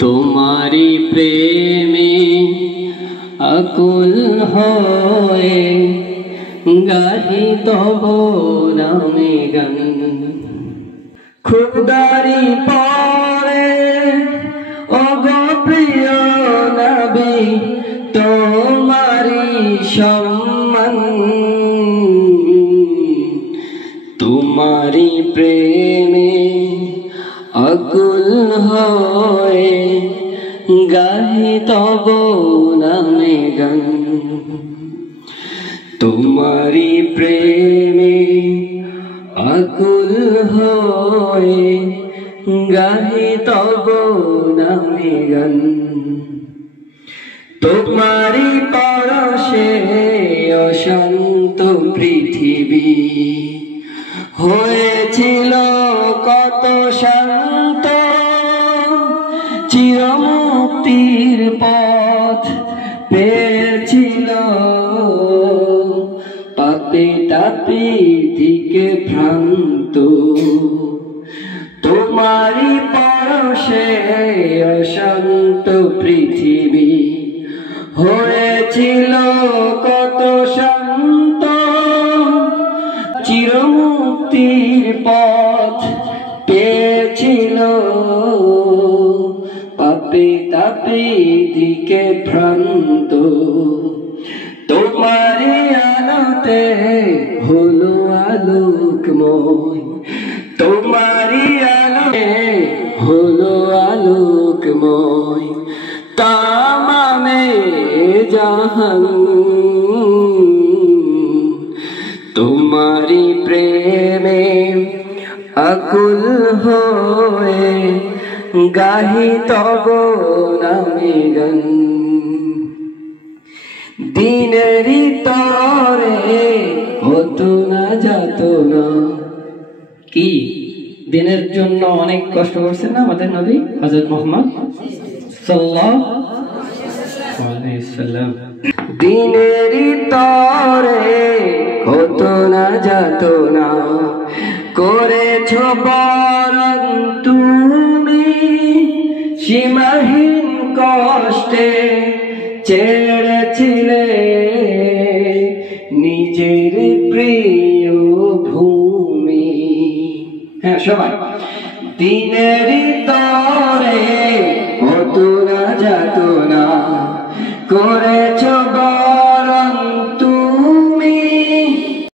তোমারি প্রেমে আকুল হয়ে গাহি তব নামে গান। খুদারি পরে ওগো প্রিয় নবী তোমারি সম্মান। তোমারি প্রেমে আকুল হয়ে গাহি তব নামে গান। তোমারি প্রেমে আকুল হয়ে গাহি তব নামে গান। তোমারি পরশে অশান্ত পৃথিবী হয়েছিল কত শান্ত। চিরমুক্তির পথ পেয়েছিল পাপে তাপে দিকে ভ্রান্ত। তোমারি পরশে অশান্ত পৃথিবী হয়েছিল কত শান্ত। চিরমুক্তির পথ পেয়েছিল পাপে তাপে দিকে ভ্রান্ত। তোমারি আলোতে হলো আলোকময়। তোমারি আলোতে হলো আলোকময় তামামে জাহান। তোমারি প্রেমে আকুল হয়ে গাহি তব নামে গান। দিনেরই তরে হতো না যেত না। কি দিনের জন্য অনেক কষ্ট করছেন না আমাদের নবী হযরত মুহাম্মদ সাল্লাল্লাহু আলাইহি সাল্লাম। দিনেরই তরে হতো না যেত না। করেছো বরণ তুমি সীমাহীন কষ্টে। ছেড়েছিলে নিজের প্রিয় ভূমি। হ্যাঁ সবাই। দিনের তরে